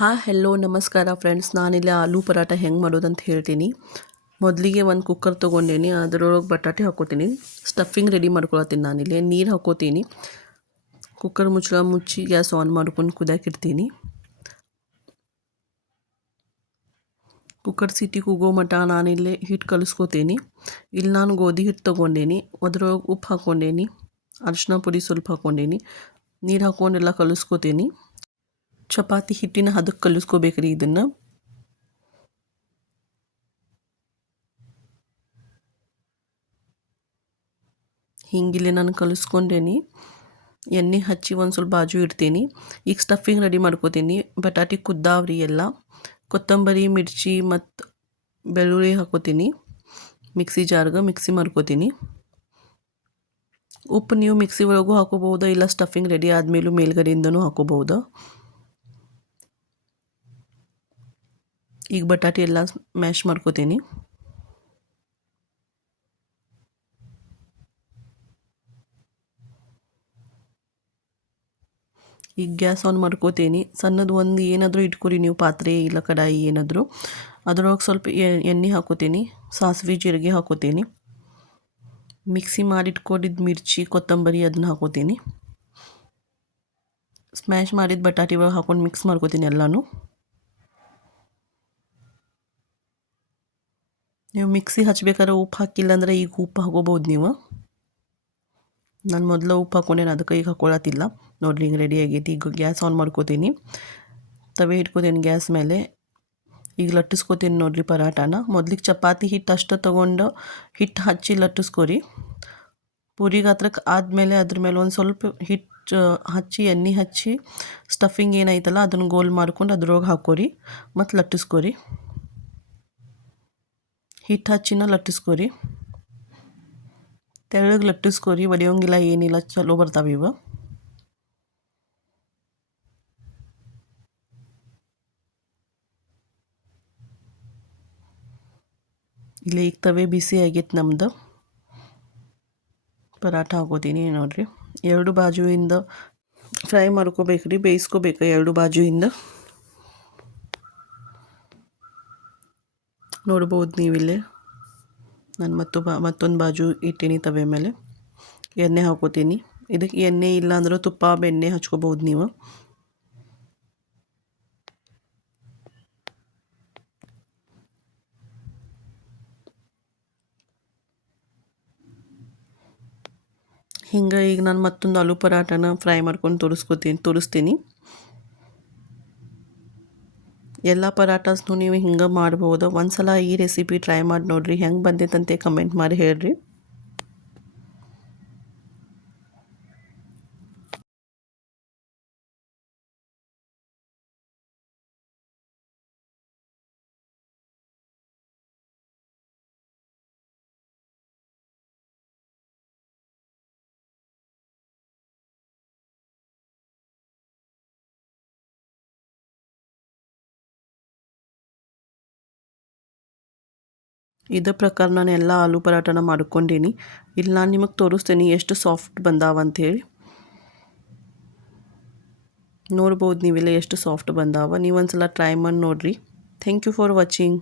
Hello ನಮಸ್ಕಾರ friends. ನಾನಿಲ್ಲಿ ಆಲೂ ಪರಾಟ ಹೆಂಗೆ ಮಾಡೋದಂತ ಹೇಳ್ತೀನಿ. ಮೊದಲಿಗೆ ಒಂದು ಕುಕ್ಕರ್ ತೊಗೊಂಡೇನಿ, ಅದರೊಳಗೆ ಬಟಾಟೆ ಹಾಕ್ಕೋತೀನಿ. Stuffing ready ಮಾಡ್ಕೊಳತ್ತೀನಿ. ನಾನಿಲ್ಲಿ ನೀರು ಹಾಕ್ಕೋತೀನಿ. ಕುಕ್ಕರ್ ಮುಚ್ಚಳ ಮುಚ್ಚಿ ಗ್ಯಾಸ್ ಆನ್ ಮಾಡ್ಕೊಂಡು ಕುದಿಯಾಕಿಡ್ತೀನಿ. ಕುಕ್ಕರ್ ಸಿಟಿ ಕೂಗೋ ಮಟ್ಟ ನಾನಿಲ್ಲಿ ಹಿಟ್ಟು ಕಲಿಸ್ಕೋತೀನಿ. ಇಲ್ಲಿ ನಾನು ಗೋಧಿ ಹಿಟ್ಟು ತೊಗೊಂಡೇನಿ, ಅದ್ರೊಳಗೆ ಉಪ್ಪು ಹಾಕ್ಕೊಂಡೇನಿ, ಅರಿಶಿನ ಪುಡಿ ಸ್ವಲ್ಪ ಹಾಕ್ಕೊಂಡೇನಿ, ನೀರು ಹಾಕ್ಕೊಂಡೆಲ್ಲ ಕಲಿಸ್ಕೋತೀನಿ. ಚಪಾತಿ ಹಿಟ್ಟಿನ ಹದಕ್ಕೆ ಕಲಿಸ್ಕೋಬೇಕ್ರಿ ಇದನ್ನು. ಹಿಂಗಿಲ್ಲಿ ನಾನು ಕಲಿಸ್ಕೊಂಡೇನಿ. ಎಣ್ಣೆ ಹಚ್ಚಿ ಒಂದು ಸ್ವಲ್ಪ ಬಾಜು ಇಡ್ತೀನಿ. ಈಗ ಸ್ಟಫಿಂಗ್ ರೆಡಿ ಮಾಡ್ಕೋತೀನಿ. ಬಟಾಟಿ ಕುದ್ದಾವ್ರಿ ಎಲ್ಲ. ಕೊತ್ತಂಬರಿ, ಮಿರ್ಚಿ ಮತ್ತು ಬೆಳ್ಳುಳ್ಳಿ ಹಾಕೋತೀನಿ. ಮಿಕ್ಸಿ ಜಾರ್ಗೆ ಮಿಕ್ಸಿ ಮಾಡ್ಕೋತೀನಿ. ಉಪ್ಪು ನೀವು ಮಿಕ್ಸಿ ಒಳಗೂ ಹಾಕೋಬಹುದು, ಇಲ್ಲ ಸ್ಟಫಿಂಗ್ ರೆಡಿ ಆದಮೇಲೂ ಮೇಲ್ಗಡೆಯಿಂದನೂ ಹಾಕೋಬಹುದು. ಈಗ ಬಟಾಟಿ ಎಲ್ಲ ಮ್ಯಾಶ್ ಮಾಡ್ಕೋತೀನಿ. ಈಗ ಗ್ಯಾಸ್ ಆನ್ ಮಾಡ್ಕೋತೀನಿ. ಸಣ್ಣದು ಒಂದು ಏನಾದರೂ ಇಟ್ಕೊರಿ ನೀವು, ಪಾತ್ರೆ ಇಲ್ಲ ಕಡಾಯಿ ಏನಾದರೂ. ಅದರೊಳಗೆ ಸ್ವಲ್ಪ ಎಣ್ಣೆ ಹಾಕೋತೀನಿ, ಸಾಸಿವೆ ಜೀರಿಗೆ ಹಾಕೋತೀನಿ, ಮಿಕ್ಸಿ ಮಾಡಿಟ್ಕೊಂಡಿದ್ದು ಮಿರ್ಚಿ ಕೊತ್ತಂಬರಿ ಅದನ್ನ ಹಾಕೋತೀನಿ. ಸ್ಮ್ಯಾಶ್ ಮಾಡಿದ ಬಟಾಟಿ ಒಳಗೆ ಹಾಕೊಂಡು ಮಿಕ್ಸ್ ಮಾಡ್ಕೋತೀನಿ ಎಲ್ಲನೂ. ನೀವು ಮಿಕ್ಸಿ ಹಚ್ಬೇಕಾದ್ರೆ ಉಪ್ಪು ಹಾಕಿಲ್ಲ ಅಂದರೆ ಈಗ ಉಪ್ಪು ಹಾಕೋಬೋದು ನೀವು. ನಾನು ಮೊದಲು ಉಪ್ಪು ಹಾಕ್ಕೊಂಡೇನು, ಅದಕ್ಕೆ ಈಗ ಹಾಕ್ಕೊಳತ್ತಿಲ್ಲ. ನೋಡ್ರಿ ಹಿಂಗೆ ರೆಡಿ ಆಗೈತಿ. ಈಗ ಗ್ಯಾಸ್ ಆನ್ ಮಾಡ್ಕೋತೀನಿ. ತವೆ ಇಟ್ಕೋತೀನಿ ಗ್ಯಾಸ್ ಮೇಲೆ. ಈಗ ಲಟ್ಟಿಸ್ಕೋತೀನಿ ನೋಡ್ರಿ ಪರಾಟಾನ. ಮೊದ್ಲಿಗೆ ಚಪಾತಿ ಹಿಟ್ಟು ಅಷ್ಟು ತೊಗೊಂಡು ಹಿಟ್ಟು ಹಚ್ಚಿ ಲಟ್ಟಿಸ್ಕೊರಿ. ಪೂರಿ ಗಾತ್ರಕ್ಕೆ ಆದಮೇಲೆ ಅದ್ರ ಮೇಲೆ ಒಂದು ಸ್ವಲ್ಪ ಹಿಟ್ಟು ಹಚ್ಚಿ ಎಣ್ಣೆ ಹಚ್ಚಿ ಸ್ಟಫಿಂಗ್ ಏನೈತಲ್ಲ ಅದನ್ನು ಗೋಲ್ ಮಾಡ್ಕೊಂಡು ಅದ್ರೊಳಗೆ ಹಾಕೋರಿ ಮತ್ತು ಲಟ್ಟಿಸ್ಕೊರಿ. ಹಿಟ್ಟು ಹಚ್ಚಿನ ಲಟ್ಟಿಸ್ಕೊರಿ. ತೆಳ್ಳಗೆ ಲಟ್ಟಿಸ್ಕೊರಿ, ಒಡೆಯೋಂಗಿಲ್ಲ ಏನಿಲ್ಲ, ಚಲೋ ಬರ್ತಾವೆ ಇವು. ಇಲ್ಲಿ ಈಗ ತವೆ ಬಿಸಿ ಆಗೈತೆ ನಮ್ದು. ಪರಾಟ ಹಾಕೋತೀನಿ ನೋಡ್ರಿ. ಎರಡು ಬಾಜುವಿಂದ ಫ್ರೈ ಮಾಡ್ಕೋಬೇಕ್ರಿ, ಬೇಯಿಸ್ಕೋಬೇಕು ಎರಡು ಬಾಜುವಿಂದ. ನೋಡ್ಬೋದು ನೀವಿಲ್ಲಿ. ನಾನು ಮತ್ತೊಂದು ಬಾಜು ಇಟ್ಟೀನಿ ತವೆ ಮೇಲೆ. ಎಣ್ಣೆ ಹಾಕೋತೀನಿ. ಇದಕ್ಕೆ ಎಣ್ಣೆ ಇಲ್ಲ ಅಂದ್ರೆ ತುಪ್ಪ ಬೆಣ್ಣೆ ಹಚ್ಕೋಬೋದು ನೀವು. ಹಿಂಗೆ ಈಗ ನಾನು ಮತ್ತೊಂದು ಆಲೂ ಪರಾಟನ ಫ್ರೈ ಮಾಡ್ಕೊಂಡು ತೋರಿಸ್ತೀನಿ. ಎಲ್ಲ ಪರಾಟಾಸ್ನು ನೀವು ಹಿಂಗೆ ಮಾಡ್ಬೋದು. ಒಂದು ಸಲ ಈ ರೆಸಿಪಿ ಟ್ರೈ ಮಾಡಿ ನೋಡಿರಿ, ಹೆಂಗೆ ಬಂದೈತಂತೆ ಕಮೆಂಟ್ ಮಾಡಿ ಹೇಳ್ರಿ. ಇದೇ ಪ್ರಕಾರ ನಾನು ಎಲ್ಲ ಆಲೂ ಪರಾಟನ ಮಾಡ್ಕೊಂಡೀನಿ. ಇಲ್ಲಿ ನಾನು ನಿಮಗೆ ತೋರಿಸ್ತೀನಿ ಎಷ್ಟು ಸಾಫ್ಟ್ ಬಂದಾವಂಥೇಳಿ. ನೋಡ್ಬೋದು ನೀವೆಲ್ಲ ಎಷ್ಟು ಸಾಫ್ಟ್ ಬಂದಾವ. ನೀವು ಒಂದು ಸಲ ಟ್ರೈ ಮಾಡಿ ನೋಡಿರಿ. Thank you for watching.